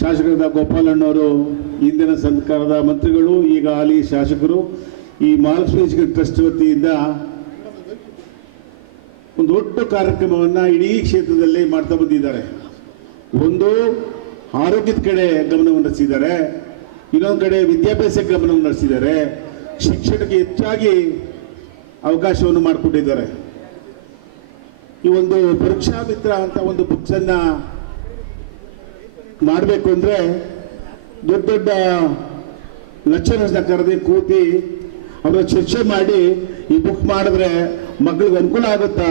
ಶಾಸಕರಾದ ಗೋಪಾಲಣ್ಣವರು ಹಿಂದಿನ ಸರ್ಕಾರದ ಮಂತ್ರಿಗಳು ಈಗ ಹಾಲಿ ಶಾಸಕರು, ಈ ಮಹಾಲಕ್ಷ್ಮೀ ಟ್ರಸ್ಟ್ ವತಿಯಿಂದ ಒಂದು ದೊಡ್ಡ ಕಾರ್ಯಕ್ರಮವನ್ನು ಇಡೀ ಕ್ಷೇತ್ರದಲ್ಲಿ ಮಾಡ್ತಾ ಬಂದಿದ್ದಾರೆ. ಒಂದು ಆರೋಗ್ಯದ ಕಡೆ ಗಮನವನ್ನು ನಡೆಸಿದ್ದಾರೆ ಇನ್ನೊಂದು ಕಡೆ ವಿದ್ಯಾಭ್ಯಾಸಕ್ಕೆ ಗಮನವನ್ನು ನಡೆಸಿದ್ದಾರೆ ಶಿಕ್ಷಣಕ್ಕೆ ಹೆಚ್ಚಾಗಿ ಅವಕಾಶವನ್ನು ಮಾಡಿಕೊಟ್ಟಿದ್ದಾರೆ. ಈ ಒಂದು ಪರೀಕ್ಷಾ ಮಿತ್ರ ಅಂತ ಒಂದು ಬುಕ್ಸನ್ನು ಮಾಡಬೇಕು ಅಂದರೆ ದೊಡ್ಡ ದೊಡ್ಡ ಲಕ್ಷಣ ಕರೆದು ಕೂತಿ ಅವರ ಚರ್ಚೆ ಮಾಡಿ, ಈ ಬುಕ್ ಮಾಡಿದ್ರೆ ಮಕ್ಕಳಿಗೆ ಅನುಕೂಲ ಆಗುತ್ತಾ?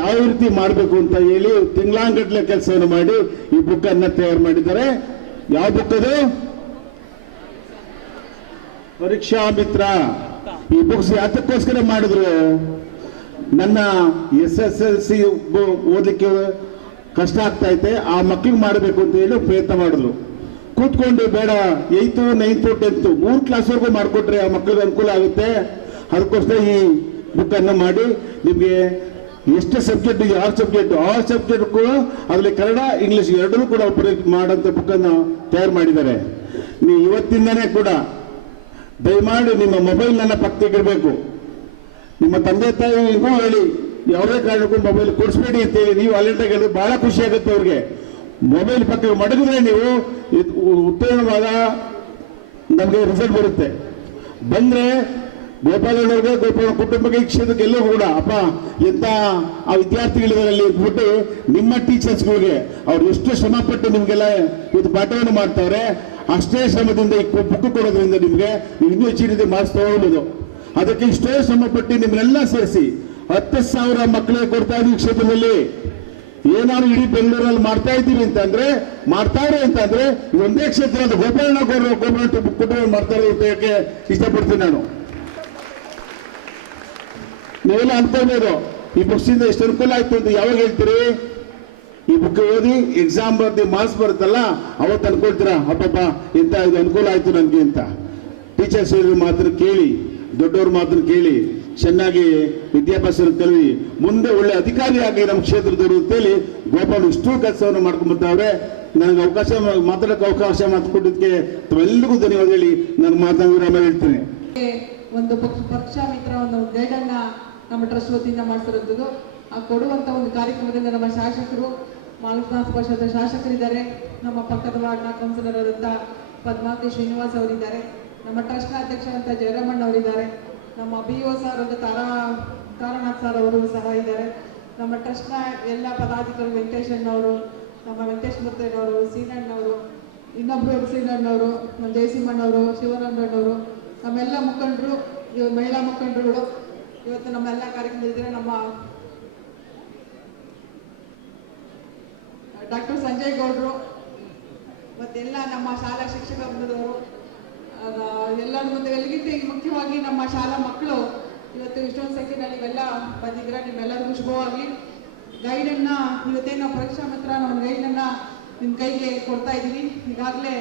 ಯಾವ ರೀತಿ ಮಾಡಬೇಕು ಅಂತ ಹೇಳಿ ತಿಂಗಳಾಂಗಟ್ಲೆ ಕೆಲಸವನ್ನು ಮಾಡಿ ಈ ಬುಕ್ ಅನ್ನ ತಯಾರು ಮಾಡಿದ್ದಾರೆ. ಯಾವ ಬುಕ್ ಅದು? ಪರೀಕ್ಷಾ ಮಿತ್ರ. ಈ ಬುಕ್ಸ್ ಯಾತಕ್ಕೋಸ್ಕರ ಮಾಡಿದ್ರು? ನನ್ನ ಎಸ್ ಎಸ್ ಎಲ್ ಸಿ ಓದಲಿಕ್ಕೆ ಕಷ್ಟ ಆಗ್ತಾ ಐತೆ ಆ ಮಕ್ಳಿಗೆ ಮಾಡಬೇಕು ಅಂತ ಹೇಳಿ ಪ್ರಯತ್ನ ಮಾಡಿದ್ರು. ಕೂತ್ಕೊಂಡು ಬೇಡ ಏಯ್ತು ನೈನ್ತು ಟೆಂತು ಮೂರು ಕ್ಲಾಸ್ವರೆಗೂ ಮಾಡಿಕೊಟ್ರೆ ಆ ಮಕ್ಳಿಗೆ ಅನುಕೂಲ ಆಗುತ್ತೆ. ಅದಕ್ಕೋಸ್ಕರ ಈ ಬುಕ್ಕನ್ನು ಮಾಡಿ, ನಿಮಗೆ ಎಷ್ಟು ಸಬ್ಜೆಕ್ಟ್ ಯಾವ ಸಬ್ಜೆಕ್ಟ್ ಆ ಸಬ್ಜೆಕ್ಟ್ ಕೂಡ ಅದರಲ್ಲಿ ಕನ್ನಡ ಇಂಗ್ಲಿಷ್ ಎರಡನ್ನೂ ಕೂಡ ಉಪಯೋಗ ಮಾಡೋಂಥ ಬುಕ್ಕನ್ನು ತಯಾರು ಮಾಡಿದ್ದಾರೆ. ನೀವು ಇವತ್ತಿಂದನೇ ಕೂಡ ದಯಮಾಡಿ ನಿಮ್ಮ ಮೊಬೈಲ್ ನನ್ನ ಇಡಬೇಕು. ನಿಮ್ಮ ತಂದೆ ತಾಯಿಗೂ ಹೇಳಿ ಯಾವುದೇ ಕಾರಣಕ್ಕೂ ಮೊಬೈಲ್ ಕೊಡಿಸ್ಬೇಡಿ ಅಂತ ಹೇಳಿ ನೀವು ಅಲ್ಲಿಂದ ಬಹಳ ಖುಷಿ ಆಗುತ್ತೆ ಅವ್ರಿಗೆ. ಮೊಬೈಲ್ ಪಕ್ಕ ಮಡಗಿದ್ರೆ ನೀವು ಇದು ಉತ್ತೀರ್ಣವಾದ ನಮಗೆ ರಿಸಲ್ಟ್ ಬರುತ್ತೆ. ಬಂದ್ರೆ ಗೋಪಾಲನವ್ರಿಗೆ ಗೋಪಾಲ ಕುಟುಂಬಕ್ಕೆ ಈ ಕ್ಷೇತ್ರಕ್ಕೆ ಎಲ್ಲೂ ಕೂಡ ಅಪ್ಪ, ಎಂತ ಆ ವಿದ್ಯಾರ್ಥಿಗಳಲ್ಲಿ ಇದ್ಬಿಟ್ಟು ನಿಮ್ಮ ಟೀಚರ್ಸ್ಗಳಿಗೆ ಅವ್ರು ಎಷ್ಟು ಶ್ರಮ ಪಟ್ಟು ನಿಮ್ಗೆಲ್ಲ ಇವತ್ತು ಪಾಠವನ್ನು ಮಾಡ್ತಾವ್ರೆ ಅಷ್ಟೇ ಶ್ರಮದಿಂದ ಈ ಬುಕ್ ಕೊಡೋದ್ರಿಂದ ನಿಮಗೆ ನೀವು ಇನ್ನೂ ಹೆಚ್ಚಿನ ಮಾರ್ಕ್ಸ್ ತಗೊಳ್ಬೋದು. ಅದಕ್ಕೆ ಇಷ್ಟೇ ಶ್ರಮ ಪಟ್ಟು ನಿಮ್ಮನ್ನೆಲ್ಲ ಸೇರಿಸಿ ಹತ್ತು ಸಾವಿರ ಮಕ್ಕಳಿಗೆ ಕೊಡ್ತಾ ಇದ್ದೀವಿ ಕ್ಷೇತ್ರದಲ್ಲಿ. ಏನಾದ್ರು ಇಡೀ ಬೆಂಗಳೂರಲ್ಲಿ ಮಾಡ್ತಾ ಇದ್ದೀವಿ ಅಂತಂದ್ರೆ ಮಾಡ್ತಾರೆ ಅಂತಂದ್ರೆ ಒಂದೇ ಕ್ಷೇತ್ರ ಅಂತ ಗೌರವ ಗೋಪಾಲ ಕುಟುಂಬ ಮಾಡ್ತಾರೆ ಅಂತ ಹೇಳಕ್ಕೆ ಇಷ್ಟಪಡ್ತೀನಿ ನಾನು. ನೀವೆಲ್ಲ ಅನ್ಕೋಬೋದು ಈ ಬುಕ್ಸಿಂದ ಎಷ್ಟು ಅನುಕೂಲ ಆಯ್ತು ಅಂತ ಯಾವಾಗ ಹೇಳ್ತೀರಿ? ಈ ಬುಕ್ ಓದಿ ಎಕ್ಸಾಮ್ ಬರ್ದು ಮಾರ್ಕ್ಸ್ ಬರುತ್ತಲ್ಲ, ಅವತ್ತು ಅನ್ಕೊಳ್ತೀರಾ? ಅಪ್ಪಪ್ಪ ಇಂಥ ಇದು ಅನುಕೂಲ ಆಯ್ತು ನನಗೆ ಅಂತ. ಟೀಚರ್ಸ್ ಹೇಳಿದ್ರು ಮಾತ್ರ ಕೇಳಿ, ದೊಡ್ಡವ್ರ ಮಾತ್ರ ಕೇಳಿ. ಚೆನ್ನಾಗಿ ವಿದ್ಯಾಭ್ಯಾಸ ಇರುತ್ತೇಳಿ ಮುಂದೆ ಒಳ್ಳೆ ಅಧಿಕಾರಿಯಾಗಿ ನಮ್ಮ ಕ್ಷೇತ್ರದವರು ಅಂತೇಳಿ ಗೋಪಾಲ್ ಇಷ್ಟು ಕೆಲಸವನ್ನು ಮಾಡ್ಕೊಂಡ್ ಬರ್ತಾವ್ರೆ ನನಗೆ ಅವಕಾಶ ಮಾತಾಡೋಕೆ ಅವಕಾಶ ಮಾಡಿಕೊಟ್ಟಿದ್ದಕ್ಕೆ ತಾವೆಲ್ಲರಿಗೂ ಧನ್ಯವಾದ ಹೇಳಿ ನಾನು ಮಾತನಾಡಿ ಆಮೇಲೆ ಹೇಳ್ತೀನಿ. ಒಂದು ಪಕ್ಷ ಪಕ್ಷ ಮಿತ್ರ ಒಂದು ಗೈಡನ್ನ ನಮ್ಮ ಟ್ರಸ್ಟ್ ವತಿಯಿಂದ ಮಾಡ್ತಿರೋದು ಆ ಕೊಡುವಂತ ಒಂದು ಕಾರ್ಯಕ್ರಮದಿಂದ ನಮ್ಮ ಶಾಸಕರು, ಮಾಲಕನಾಥ ಪಕ್ಷದ ಶಾಸಕರಿದ್ದಾರೆ. ನಮ್ಮ ಪಕ್ಕದ ವಾರ್ಡ್ನ ಕೌನ್ಸಿಲರ್ ಆದಂಥ ಪದ್ಮಾವತಿ ಶ್ರೀನಿವಾಸ್ ಅವರಿದ್ದಾರೆ. ನಮ್ಮ ಟ್ರಸ್ಟ್ನ ಅಧ್ಯಕ್ಷ ಅಂತ ಜಯರಾಮಣ್ಣ ಅವರಿದ್ದಾರೆ. ನಮ್ಮ ಬಿ ಒ ಸರ್ ಒಂದು ತಾರಾ, ತಾರಾನಾಥ್ ಸರ್ ಅವರು ಸಹ ಇದ್ದಾರೆ. ನಮ್ಮ ಟ್ರಸ್ಟ್ನ ಎಲ್ಲ ಪದಾಧಿಕಾರಿ ವೆಂಕಟೇಶಣ್ಣವರು ನಮ್ಮ ವೆಂಕಟೇಶ್ ಮುತ್ತೇನವರು ಸೀನಣ್ಣವರು ಇನ್ನೊಬ್ರು ಸೀನಣ್ಣವರು ನಮ್ಮ ಜಯಸಿಂಹಣ್ಣವರು ಶಿವನಂದಣ್ಣವರು ನಮ್ಮೆಲ್ಲ ಮುಖಂಡರು, ಇವ ಮಹಿಳಾ ಮುಖಂಡರುಗಳು ಇವತ್ತು ನಮ್ಮೆಲ್ಲ ಕಾರ್ಯಕ್ರಮದಲ್ಲಿದ್ದರೆ ನಮ್ಮ ಡಾಕ್ಟರ್ ಸಂಜಯ್ ಗೌಡ್ರು, ಮತ್ತೆಲ್ಲ ನಮ್ಮ ಶಾಲಾ ಶಿಕ್ಷಕ ಎಲ್ಲ ಮುಂದೆ ಎಲ್ಲಿಗಿಂತ ಮುಖ್ಯವಾಗಿ ನಮ್ಮ ಶಾಲಾ ಮಕ್ಕಳು ಇವತ್ತು ಇಷ್ಟೊಂದು ಸಂಖ್ಯೆನಲ್ಲಿ ಇವೆಲ್ಲ ಬಂದಿದ್ದೀರಾ, ನಿಮ್ಮೆಲ್ಲರಿಗೂ ಶುಭವಾಗಿ. ಗೈಡನ್ನ ಇವತ್ತೇ ಪರೀಕ್ಷಾ ಮಿತ್ರ ನಮ್ಮ ಗೈಡನ್ನ ನಿಮ್ಮ ಕೈಗೆ ಕೊಡ್ತಾ ಇದ್ದೀವಿ. ಈಗಾಗಲೇ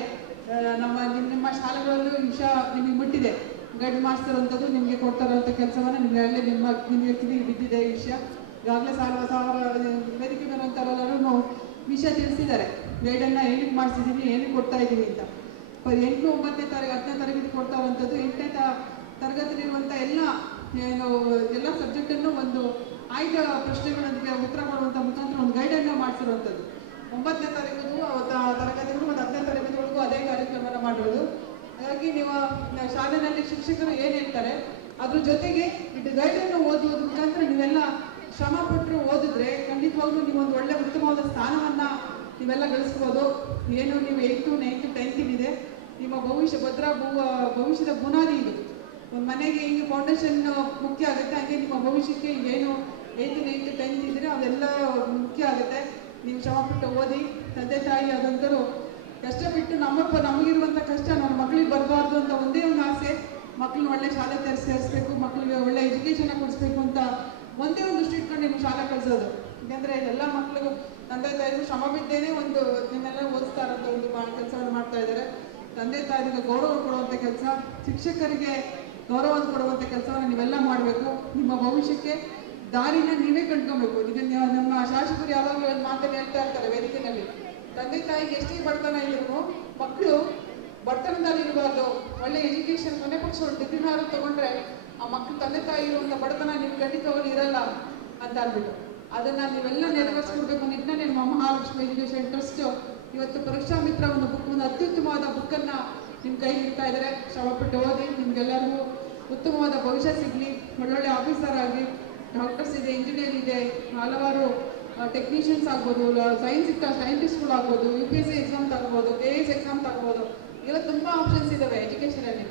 ನಮ್ಮ ನಿಮ್ಮ ನಿಮ್ಮ ಶಾಲೆಗಳಲ್ಲೂ ಈ ನಿಮಗೆ ಮುಟ್ಟಿದೆ. ಗೈಡ್ ಮಾಡಿಸ್ತಿರೋಂಥದ್ದು ನಿಮಗೆ ಕೊಡ್ತಾ ಇರೋಂಥ ಕೆಲಸವನ್ನು ನಿಮ್ಮಲ್ಲಿ ನಿಮ್ಮ ನಿಮಗೆ ಕಿವಿಗೆ ಬಿದ್ದಿದೆ ಈ ವಿಷಯ. ಈಗಾಗಲೇ ಸಾವಿರ ಸಾವಿರ ವೇದಿಕೆ ಬರುವಂಥವರೆಲ್ಲರೂ ವಿಷಯ ತಿಳಿಸಿದ್ದಾರೆ. ಗೈಡನ್ನು ಏನಕ್ಕೆ ಮಾಡಿಸಿದ್ದೀವಿ ಏನಕ್ಕೆ ಕೊಡ್ತಾ ಇದ್ದೀವಿ ಅಂತ. ಎಂಟು, ಒಂಬತ್ತನೇ ತರಗತಿ ಹತ್ತನೇ ತರಗತಿ ಕೊಡ್ತಾ ಇರುವಂಥದ್ದು ಎಂಟನೇ ತ ತರಗತಿಯಲ್ಲಿರುವಂಥ ಎಲ್ಲ, ಏನು, ಎಲ್ಲ ಸಬ್ಜೆಕ್ಟನ್ನು ಒಂದು ಆಯ್ದ ಪ್ರಶ್ನೆಗಳೊಂದಿಗೆ ಉತ್ತರ ಕೊಡುವಂಥ ಮುಖಾಂತರ ಒಂದು ಗೈಡನ್ನ ಮಾಡಿಸಿರುವಂಥದ್ದು ಒಂಬತ್ತನೇ ತರಗತಿಗೂ ತ- ತರಗತಿಗೂ ಮತ್ತು ಹತ್ತನೇ ತರಗತಿಗಳಿಗೂ ಅದೇ ಕಾರ್ಯಕ್ರಮನ ಮಾಡಿರೋದು ಹಾಗಾಗಿ ನೀವು ಶಾಲೆಯಲ್ಲಿ ಶಿಕ್ಷಕರು ಏನು ಹೇಳ್ತಾರೆ, ಅದ್ರ ಜೊತೆಗೆ ಇದು ಗೈಡನ್ನು ಓದುವುದು ಮುಖಾಂತರ ನೀವೆಲ್ಲ ಶ್ರಮ ಪಟ್ಟರು ಓದಿದ್ರೆ ಖಂಡಿತವಾಗ್ಲೂ ನೀವು ಒಂದು ಒಳ್ಳೆ ಉತ್ತಮವಾದ ಸ್ಥಾನವನ್ನ ನೀವೆಲ್ಲ ಗಳಿಸ್ಬೋದು. ಏನು, ನೀವು ಏಯ್ತು ನೈನ್ತು ಟೆಂತ್ ಇದೆ ನಿಮ್ಮ ಭವಿಷ್ಯ, ಭದ್ರ ಭವಿಷ್ಯದ ಬುನಾದಿ ಇದು. ಒಂದು ಮನೆಗೆ ಹಿಂಗೆ ಫೌಂಡೇಶನ್ ಮುಖ್ಯ ಆಗುತ್ತೆ. ಹಾಗೆ ನಿಮ್ಮ ಭವಿಷ್ಯಕ್ಕೆ ಏನು ಏಯ್ತ್ ನೈನ್ತ್ ಟೆಂತ್ ಇದ್ರೆ ಅದೆಲ್ಲ ಮುಖ್ಯ ಆಗುತ್ತೆ. ನೀವು ಶ್ರಮಪಟ್ಟು ಓದಿ, ತಂದೆ ತಾಯಿ ಆದಂಥವರು ಕಷ್ಟ ಬಿಟ್ಟು ನಮ್ಮಪ್ಪ ನಮಗಿರುವಂಥ ಕಷ್ಟ ನಮ್ಮ ಮಕ್ಕಳಿಗೆ ಬರಬಾರ್ದು ಅಂತ ಒಂದೇ ಒಂದು ಆಸೆ. ಮಕ್ಕಳನ್ನ ಒಳ್ಳೆ ಶಾಲೆ ತರ ಸೇರಿಸ್ಬೇಕು, ಮಕ್ಕಳಿಗೆ ಒಳ್ಳೆ ಎಜುಕೇಷನ್ ಕೊಡಿಸ್ಬೇಕು ಅಂತ ಒಂದೇ ಒಂದು ದೃಷ್ಟಿ ಇಟ್ಕೊಂಡು ನಿಮ್ಮ ಶಾಲೆ ಕಳಿಸೋದು. ಯಾಕಂದ್ರೆ ಎಲ್ಲ ಮಕ್ಳಿಗೂ, ತಂದೆ ತಾಯಿಗೂ ಶ್ರಮ ಬಿದ್ದೇನೆ ಒಂದು ನಿಮ್ಮೆಲ್ಲ ಓದಿಸ್ತಾ ಇರೋದು ಒಂದು ಕೆಲಸವನ್ನು ಮಾಡ್ತಾ ಇದ್ದಾರೆ. ತಂದೆ ತಾಯಿಗೆ ಗೌರವ ಕೊಡುವಂಥ ಕೆಲಸ, ಶಿಕ್ಷಕರಿಗೆ ಗೌರವ ಕೊಡುವಂಥ ಕೆಲಸವನ್ನು ನೀವೆಲ್ಲ ಮಾಡಬೇಕು. ನಿಮ್ಮ ಭವಿಷ್ಯಕ್ಕೆ ದಾರಿನ ನೀವೇ ಕಂಡ್ಕೊಬೇಕು. ನೀವು ನಮ್ಮ ಶಾಸಕರು ಯಾವಾಗಲೂ ಮಾತನ್ನು ಹೇಳ್ತಾ ಇರ್ತಾರೆ ವೇದಿಕೆಯಲ್ಲಿ ತಂದೆ ತಾಯಿಗೆ ಎಷ್ಟೇ ಬಡತನ ಇದ್ರು ಮಕ್ಕಳು ಬಡತನದಲ್ಲಿ ಇರಬಾರ್ದು. ಒಳ್ಳೆ ಎಜುಕೇಶನ್ ಕೊನೆ ಪಕ್ಷ ಒಂದು ಡಿಗ್ರಿನಾರು ತಗೊಂಡ್ರೆ ಆ ಮಕ್ಕಳು ತಂದೆ ತಾಯಿ ಇರುವಂತ ಬಡತನ ನಿಮ್ಗೆ ಖಂಡಿತವಾಗಿ ಇರಲ್ಲ ಅಂತ ಅಂದ್ಬಿಟ್ಟು. ಅದನ್ನ ನೀವೆಲ್ಲ ನೆರವೇರಿಸ್ಕೊಡ್ಬೇಕು ನಿಟ್ಟಿನಲ್ಲಿ ನಮ್ಮ ಮಹಾಲಕ್ಷ್ಮಿ ಎಜುಕೇಶನ್ ಟ್ರಸ್ಟ್ ಇವತ್ತು ಪರೀಕ್ಷಾ ಮಿತ್ರ ಒಂದು ಬುಕ್ ಒಂದು ಅತ್ಯುತ್ತಮವಾದ ಬುಕ್ಕನ್ನ ನಿಮ್ಮ ಕೈಗೆ ಇಡ್ತಾ ಇದ್ದಾರೆ. ಶ್ರಮಪಟ್ಟು ಓದಿ, ನಿಮ್ಗೆಲ್ಲರಿಗೂ ಉತ್ತಮವಾದ ಭವಿಷ್ಯ ಸಿಗ್ಲಿ. ಒಳ್ಳೊಳ್ಳೆ ಆಫೀಸರ್ ಆಗಿ ಡಾಕ್ಟರ್ಸ್ ಇದೆ ಇಂಜಿನಿಯರ್ ಇದೆ, ಹಲವಾರು ಟೆಕ್ನಿಷಿಯನ್ಸ್ ಆಗ್ಬೋದು ಸೈನ್ಸ್ ಇಟ್ಟ ಸೈಂಟಿಸ್ಟ್ಗಳು ಆಗ್ಬೋದು U P S C exam ತಗೋಬೋದು ಕೆ ಎಸ್ ಎಕ್ಸಾಮ್ ತಗೋಬೋದು ಇಲ್ಲ ತುಂಬಾ ಆಪ್ಷನ್ಸ್ ಇದಾವೆ ಎಜುಕೇಶನ್ ಅಲ್ಲಿ.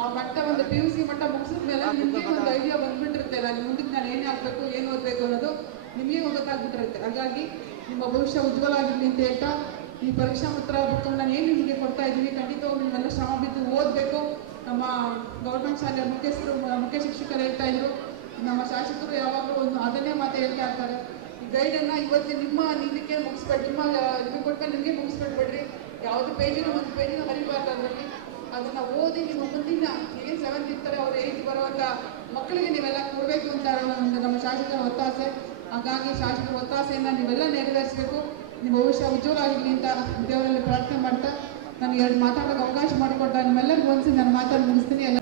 ಆ ಮಟ್ಟ ಒಂದು ಪಿ ಯು ಸಿ ಮಟ್ಟ ಮುಗಿಸಿದ ಮೇಲೆ ನಿಮಗೆ ಒಂದು ಐಡಿಯಾ ಬಂದ್ಬಿಟ್ಟಿರುತ್ತೆ. ನಾನು ಮುಂದಕ್ಕೆ ನಾನು ಏನೇ ಆಗ್ಬೇಕು, ಏನು ಓದಬೇಕು ಅನ್ನೋದು ನಿಮಗೆ ಗೊತ್ತಾಗ್ಬಿಟ್ಟಿರುತ್ತೆ. ಹಾಗಾಗಿ ನಿಮ್ಮ ಭವಿಷ್ಯ ಉಜ್ವಲ ಆಗಿರ್ಲಿ ಅಂತ ಹೇಳ್ತಾ ಈ ಪರೀಕ್ಷಾ ಪತ್ರ ನಾನು ಏನು ನಿಮಗೆ ಕೊಡ್ತಾ ಇದ್ದೀವಿ ಖಂಡಿತವಾಗ್ಲೂ ನೀವೆಲ್ಲ ಶ್ರಮ ಬಿದ್ದು ಓದಬೇಕು. ನಮ್ಮ ಗೌರ್ಮೆಂಟ್ ಶಾಲೆಯ ಮುಖ್ಯಸ್ಥರು, ಮುಖ್ಯ ಶಿಕ್ಷಕರು ಹೇಳ್ತಾ ಇದ್ರು. ನಮ್ಮ ಶಾಸಕರು ಯಾವಾಗಲೂ ಒಂದು ಅದನ್ನೇ ಮಾತು ಹೇಳ್ತಾ ಇರ್ತಾರೆ. ಈ ಗೈಡನ್ನ ಇವತ್ತು ನಿಮ್ಮ ನಿಮಗೆ ಮುಗಿಸ್ಬೇಡಿ. ನಿಮ್ಮ ನಿಮಗೆ ಕೊಟ್ಟ ನಿಮಗೆ ಮುಗಿಸ್ಬಿಡ್ಬೇಡ್ರಿ. ಯಾವುದು ಪೇಜಿನ ಒಂದು ಪೇಜಿನ ಹರಿಬಾರ್ದು ಅದರಲ್ಲಿ. ಅದನ್ನು ಓದಿ ನಿಮ್ಮ ಮುಂದಿನ ಏನು ಸೆವೆಂತ್ ಇರ್ತಾರೆ, ಅವ್ರ ಏಜ್ ಬರುವಂತ ಮಕ್ಕಳಿಗೆ ನೀವೆಲ್ಲ ಕೊಡಬೇಕು ಅಂತ ನಮ್ಮ ಶಾಸಕರ ಒತ್ತಾಸೆ. ಹಾಗಾಗಿ ಶಾಸಕರ ಒತ್ತಾಸೆಯನ್ನು ನೀವೆಲ್ಲ ನೆರವೇರಿಸಬೇಕು. ಭವಿಷ್ಯ ಉಜ್ವಲ ಆಗಿರಲಿ ಅಂತ ದೇವರಲ್ಲಿ ಪ್ರಾರ್ಥನೆ ಮಾಡ್ತಾ ನಾನು ಎರಡು ಮಾತಾಡೋಕೆ ಅವಕಾಶ ಮಾಡಿಕೊಟ್ಟ ನಿಮ್ಮೆಲ್ಲರಿಗೂ ಒಂದ್ಸಿ ನಾನು ಮಾತಾಡಿ ಮುಗಿಸ್ತೀನಿ. ಎಲ್ಲ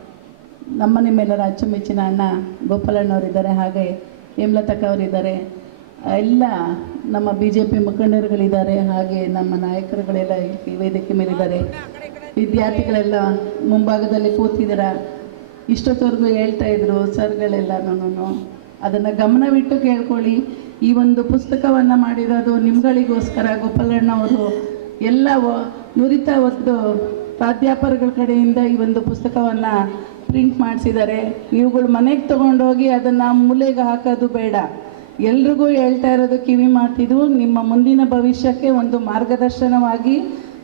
ನಮ್ಮ ನಿಮ್ಮೆಲ್ಲರ ಅಚ್ಚುಮೆಚ್ಚಿನ ಅಣ್ಣ ಗೋಪಾಲಣ್ಣವರಿದ್ದಾರೆ, ಹಾಗೆ ಹೇಮ್ಲತಕ್ಕವರಿದ್ದಾರೆ. ಎಲ್ಲ ನಮ್ಮ ಬಿ ಜೆ ಪಿ ಮುಖಂಡರುಗಳಿದ್ದಾರೆ, ಹಾಗೆ ನಮ್ಮ ನಾಯಕರುಗಳೆಲ್ಲ ವೇದಿಕೆ ಮೇಲಿದ್ದಾರೆ. ವಿದ್ಯಾರ್ಥಿಗಳೆಲ್ಲ ಮುಂಭಾಗದಲ್ಲಿ ಕೂತಿದ್ದೀರ? ಇಷ್ಟೊತ್ತವರೆಗೂ ಹೇಳ್ತಾ ಇದ್ರು ಸರ್ಗಳೆಲ್ಲನೂ ಅದನ್ನು ಗಮನವಿಟ್ಟು ಕೇಳ್ಕೊಳ್ಳಿ. ಈ ಒಂದು ಪುಸ್ತಕವನ್ನು ಮಾಡಿರೋದು ನಿಮ್ಗಳಿಗೋಸ್ಕರ ಗೋಪಾಲಣ್ಣವರು ಎಲ್ಲ ನುರಿತ ಒಂದು ಪ್ರಾಧ್ಯಾಪಕರ ಕಡೆಯಿಂದ ಈ ಒಂದು ಪುಸ್ತಕವನ್ನು ಪ್ರಿಂಟ್ ಮಾಡಿಸಿದ್ದಾರೆ. ನೀವುಗಳು ಮನೆಗೆ ತೊಗೊಂಡೋಗಿ ಅದನ್ನು ಮೂಲೆಗೆ ಹಾಕೋದು ಬೇಡ. ಎಲ್ರಿಗೂ ಹೇಳ್ತಾ ಇರೋದು ಕಿವಿ ಮಾತಿದು ನಿಮ್ಮ ಮುಂದಿನ ಭವಿಷ್ಯಕ್ಕೆ ಒಂದು ಮಾರ್ಗದರ್ಶನವಾಗಿ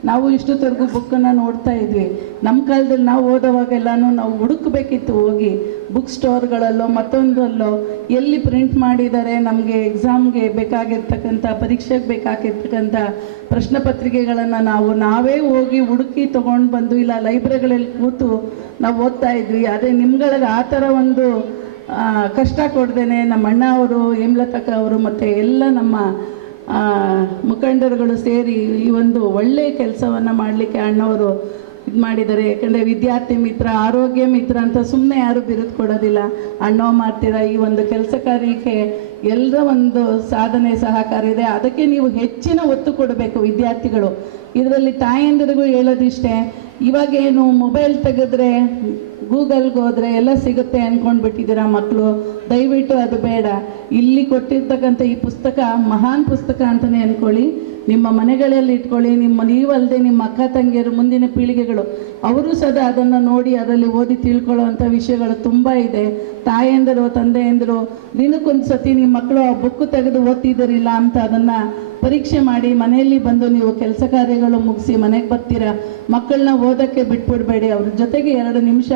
ನಾವು ಇಷ್ಟೊತ್ತವರೆಗೂ ಬುಕ್ಕನ್ನು ನೋಡ್ತಾ ಇದ್ವಿ. ನಮ್ಮ ಕಾಲದಲ್ಲಿ ನಾವು ಓದೋವಾಗೆಲ್ಲನೂ ನಾವು ಹುಡುಕಬೇಕಿತ್ತು ಹೋಗಿ. ಬುಕ್ ಸ್ಟೋರ್ಗಳಲ್ಲೋ ಮತ್ತೊಂದರಲ್ಲೋ ಎಲ್ಲಿ ಪ್ರಿಂಟ್ ಮಾಡಿದ್ದಾರೆ ನಮಗೆ ಎಕ್ಸಾಮ್ಗೆ ಬೇಕಾಗಿರ್ತಕ್ಕಂಥ, ಪರೀಕ್ಷೆಗೆ ಬೇಕಾಗಿರ್ತಕ್ಕಂಥ ಪ್ರಶ್ನೆ ಪತ್ರಿಕೆಗಳನ್ನು ನಾವು, ನಾವೇ ಹೋಗಿ ಹುಡುಕಿ ತೊಗೊಂಡು ಬಂದು, ಇಲ್ಲ ಲೈಬ್ರರಿಗಳಲ್ಲಿ ಕೂತು ನಾವು ಓದ್ತಾ ಇದ್ವಿ. ಅದೇ ನಿಮ್ಗಳಿಗೆ ಆ ಥರ ಒಂದು ಕಷ್ಟ ಕೊಡ್ದೇನೆ ನಮ್ಮ ಅಣ್ಣ ಅವರು ಹೇಮಲತಕ್ಕ ಅವರು ಮತ್ತು ಎಲ್ಲ ನಮ್ಮ ಮುಖಂಡರುಗಳು ಸೇರಿ ಈ ಒಂದು ಒಳ್ಳೆಯ ಕೆಲಸವನ್ನು ಮಾಡಲಿಕ್ಕೆ ಅಣ್ಣವರು ಇದು ಮಾಡಿದ್ದಾರೆ. ಯಾಕಂದರೆ ವಿದ್ಯಾರ್ಥಿ ಮಿತ್ರ, ಆರೋಗ್ಯ ಮಿತ್ರ ಅಂತ ಸುಮ್ಮನೆ ಯಾರು ಬಿರುದು ಕೊಡೋದಿಲ್ಲ. ಅಣ್ಣ ಮಾಡ್ತೀರಾ, ಈ ಒಂದು ಕೆಲಸ ಕಾರ್ಯಕ್ಕೆ ಎಲ್ಲರ ಒಂದು ಸಾಧನೆ, ಸಹಕಾರ ಇದೆ. ಅದಕ್ಕೆ ನೀವು ಹೆಚ್ಚಿನ ಒತ್ತು ಕೊಡಬೇಕು ವಿದ್ಯಾರ್ಥಿಗಳು. ಇದರಲ್ಲಿ ತಾಯಂದಿರಿಗೂ ಹೇಳೋದಿಷ್ಟೇ ಇವಾಗೇನು ಮೊಬೈಲ್ ತೆಗೆದ್ರೆ ಗೂಗಲ್ಗೆ ಹೋದರೆ ಎಲ್ಲ ಸಿಗುತ್ತೆ ಅಂದ್ಕೊಂಡ್ಬಿಟ್ಟಿದ್ದೀರಾ ಮಕ್ಕಳು ದಯವಿಟ್ಟು ಅದು ಬೇಡ. ಇಲ್ಲಿ ಕೊಟ್ಟಿರ್ತಕ್ಕಂಥ ಈ ಪುಸ್ತಕ ಮಹಾನ್ ಪುಸ್ತಕ ಅಂತಲೇ ಅಂದ್ಕೊಳ್ಳಿ ನಿಮ್ಮ ಮನೆಗಳಲ್ಲಿ ಇಟ್ಕೊಳ್ಳಿ. ನಿಮ್ಮ ನೀವಲ್ಲದೆ ನಿಮ್ಮ ಅಕ್ಕ ತಂಗಿಯರು ಮುಂದಿನ ಪೀಳಿಗೆಗಳು, ಅವರು ಸದಾ ಅದನ್ನು ನೋಡಿ ಅದರಲ್ಲಿ ಓದಿ ತಿಳ್ಕೊಳ್ಳೋವಂಥ ವಿಷಯಗಳು ತುಂಬ ಇದೆ. ತಾಯಂದರು, ತಂದೆಯಂದರು ದಿನಕ್ಕೊಂದು ಸತಿ ನಿಮ್ಮ ಮಕ್ಕಳು ಆ ಬುಕ್ ತೆಗೆದು ಓದ್ತಿದ್ದೀರಿಲ್ಲ ಅಂತ ಅದನ್ನು ಪರೀಕ್ಷೆ ಮಾಡಿ ಮನೆಯಲ್ಲಿ ಬಂದು ನೀವು ಕೆಲಸ ಕಾರ್ಯಗಳು ಮುಗಿಸಿ ಮನೆಗೆ ಬರ್ತೀರಾ? ಮಕ್ಕಳನ್ನ ಓದೋಕ್ಕೆ ಬಿಟ್ಬಿಡ್ಬೇಡಿ. ಅವ್ರ ಜೊತೆಗೆ ಎರಡು ನಿಮಿಷ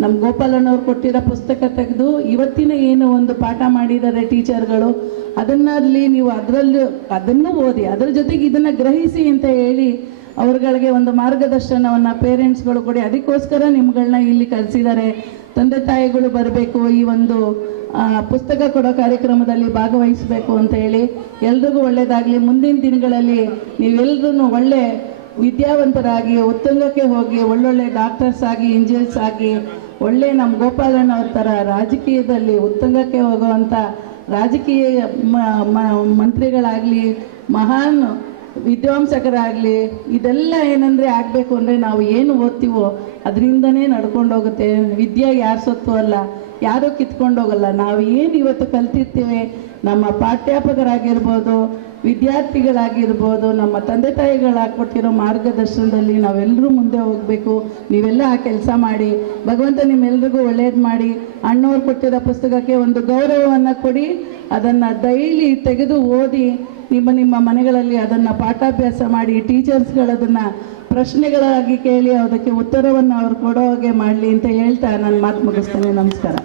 ನಮ್ಮ ಗೋಪಾಲನವ್ರು ಕೊಟ್ಟಿರೋ ಪುಸ್ತಕ ತೆಗೆದು ಇವತ್ತಿನ ಏನು ಒಂದು ಪಾಠ ಮಾಡಿದ್ದಾರೆ ಟೀಚರ್ಗಳು. ಅದನ್ನಲ್ಲಿ ನೀವು ಅದರಲ್ಲೂ, ಅದನ್ನು ಓದಿ, ಅದರ ಜೊತೆಗೆ ಇದನ್ನು ಗ್ರಹಿಸಿ ಅಂತ ಹೇಳಿ ಅವ್ರಗಳಿಗೆ ಒಂದು ಮಾರ್ಗದರ್ಶನವನ್ನು ಪೇರೆಂಟ್ಸ್ಗಳು ಕೊಡಿ. ಅದಕ್ಕೋಸ್ಕರ ನಿಮ್ಗಳನ್ನ ಇಲ್ಲಿ ಕರೆಸಿದ್ದಾರೆ. ತಂದೆ ತಾಯಿಗಳು ಬರಬೇಕು ಈ ಒಂದು ಪುಸ್ತಕ ಕೊಡೋ ಕಾರ್ಯಕ್ರಮದಲ್ಲಿ ಭಾಗವಹಿಸಬೇಕು ಅಂತ ಹೇಳಿ ಎಲ್ರಿಗೂ ಒಳ್ಳೆಯದಾಗಲಿ ಮುಂದಿನ ದಿನಗಳಲ್ಲಿ ನೀವೆಲ್ಲರೂ ಒಳ್ಳೆ ವಿದ್ಯಾವಂತರಾಗಿ, ಉತ್ತುಂಗಕ್ಕೆ ಹೋಗಿ, ಒಳ್ಳೊಳ್ಳೆ ಡಾಕ್ಟರ್ಸ್ ಆಗಿ ಇಂಜಿನಿಯರ್ಸ್ ಆಗಿ, ಒಳ್ಳೆ ನಮ್ಮ ಗೋಪಾಲಣ್ಣವ್ರ ಥರ ರಾಜಕೀಯದಲ್ಲಿ ಉತ್ತುಂಗಕ್ಕೆ ಹೋಗುವಂಥ ರಾಜಕೀಯ ಮಂತ್ರಿಗಳಾಗಲಿ, ಮಹಾನ್ ವಿದ್ವಾಂಸಕರಾಗಲಿ, ಇದೆಲ್ಲ ಏನಂದರೆ ಆಗಬೇಕು ಅಂದರೆ ನಾವು ಏನು ಓದ್ತೀವೋ ಅದರಿಂದನೇ ನಡ್ಕೊಂಡು ಹೋಗುತ್ತೆ. ವಿದ್ಯೆ ಯಾರ ಸೊತ್ತು ಅಲ್ಲ. ಯಾರೂ ಕಿತ್ಕೊಂಡು ಹೋಗಲ್ಲ. ನಾವು ಏನು ಇವತ್ತು ಕಲ್ತಿರ್ತೀವಿ? ನಮ್ಮ ಪಾಠ್ಯಾಪಕರಾಗಿರ್ಬೋದು, ವಿದ್ಯಾರ್ಥಿಗಳಾಗಿರ್ಬೋದು, ನಮ್ಮ ತಂದೆ ತಾಯಿಗಳು ಕೊಟ್ಟಿರೋ ಮಾರ್ಗದರ್ಶನದಲ್ಲಿ ನಾವೆಲ್ಲರೂ ಮುಂದೆ ಹೋಗಬೇಕು. ನೀವೆಲ್ಲ ಆ ಕೆಲಸ ಮಾಡಿ. ಭಗವಂತ ನಿಮ್ಮೆಲ್ರಿಗೂ ಒಳ್ಳೇದು ಮಾಡಿ. ಅಣ್ಣವ್ರು ಕೊಟ್ಟಿರೋ ಪುಸ್ತಕಕ್ಕೆ ಒಂದು ಗೌರವವನ್ನು ಕೊಡಿ. ಅದನ್ನು ಡೈಲಿ ತೆಗೆದು ಓದಿ ನಿಮ್ಮ ನಿಮ್ಮ ಮನೆಗಳಲ್ಲಿ ಅದನ್ನು ಪಾಠಾಭ್ಯಾಸ ಮಾಡಿ ಟೀಚರ್ಸ್ಗಳದನ್ನು ಪ್ರಶ್ನೆಗಳಾಗಿ ಕೇಳಿ ಅದಕ್ಕೆ ಉತ್ತರವನ್ನು ಅವ್ರು ಕೊಡೋ ಹಾಗೆ ಮಾಡಲಿ ಅಂತ ಹೇಳ್ತಾ ನಾನು ಮಾತು ಮುಗಿಸ್ತೇನೆ. ನಮಸ್ಕಾರ.